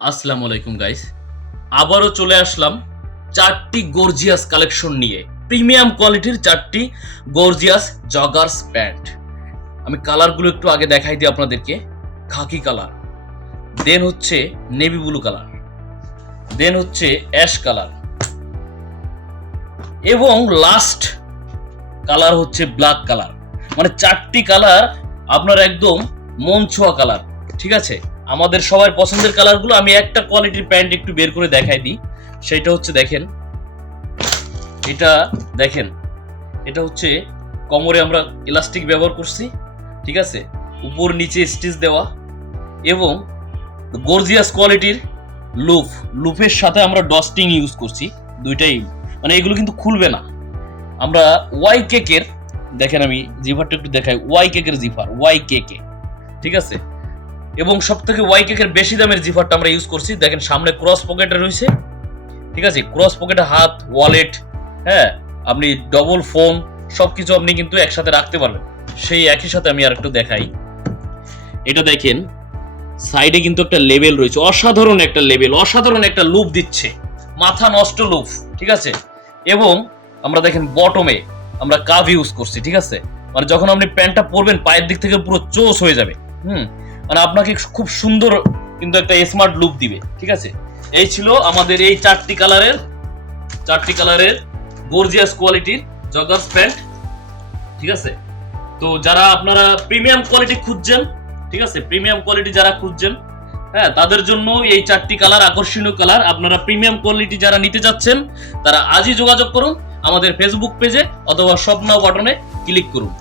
আসসালামু আলাইকুম গাইস, আবারও চলে আসলাম চারটি গর্জিয়াস কালেকশন নিয়ে। প্রিমিয়াম কোয়ালিটির চারটি গর্জিয়াস জগার্স প্যান্ট। আমি কালারগুলো একটু আগে দেখাই দিই আপনাদেরকে। খাকি কালার, দেন হচ্ছে নেভি ব্লু কালার, দেন হচ্ছে অ্যাশ কালার, এবং লাস্ট কালার হচ্ছে ব্ল্যাক কালার। মানে চারটি কালার আপনার একদম মন ছোঁয়া কালার। ঠিক আছে, আমাদের সবার পছন্দের কালারগুলো আমি একটা কোয়ালিটির প্যান্ট একটু বের করে দেখাই দিই। সেটা হচ্ছে দেখেন, এটা দেখেন, এটা হচ্ছে কোমরে আমরা ইলাস্টিক ব্যবহার করছি। ঠিক আছে, উপর নিচে স্টিচ দেওয়া এবং গর্জিয়াস কোয়ালিটির লুফের সাথে আমরা ডস্টিং ইউজ করছি দুইটাই। মানে এগুলো কিন্তু খুলবে না। আমরা ওয়াই কেকের, দেখেন আমি জিফারটা একটু দেখাই, ওয়াই কেকের জিফার, ওয়াই কেকে। ঠিক আছে, এবং সব থেকে ওয়াই কেকের বেশি দামের জিফারটা আমরা ইউজ করছি। দেখেন সামনে ক্রস পকেটে রয়েছে। ঠিক আছে, ক্রস পকেটে হাত, ওয়ালেট, হ্যাঁ, আপনি ডবল ফোন সবকিছু আপনি কিন্তু একসাথে রাখতে পারবেন। সেই একই সাথে আমি আর একটু দেখাই, এটা দেখেন সাইডে কিন্তু একটা লেবেল রয়েছে, অসাধারণ একটা লেবেল, অসাধারণ একটা লুপ দিচ্ছে, মাথা নষ্ট লুপ। ঠিক আছে, এবং আমরা দেখেন বটমে আমরা কাভ ইউজ করছি। ঠিক আছে, মানে যখন আপনি প্যান্টটা পরবেন পায়ের দিক থেকে পুরো চোস হয়ে যাবে। মানে আপনাকে খুব সুন্দর কিন্তু একটা স্মার্ট লুক দিবে। ঠিক আছে, এই ছিল আমাদের এই চারটি কালারের গর্জিয়াস কোয়ালিটির জগার্স প্যান্ট। ঠিক আছে, তো যারা আপনারা প্রিমিয়াম কোয়ালিটি খুঁজছেন, ঠিক আছে, প্রিমিয়াম কোয়ালিটি যারা খুঁজছেন, হ্যাঁ, তাদের জন্য এই চারটি কালার আকর্ষণীয় কালার। আপনারা প্রিমিয়াম কোয়ালিটি যারা নিতে যাচ্ছেন তারা আজই যোগাযোগ করুন আমাদের ফেসবুক পেজে অথবা শপ নাও বাটনে ক্লিক করুন।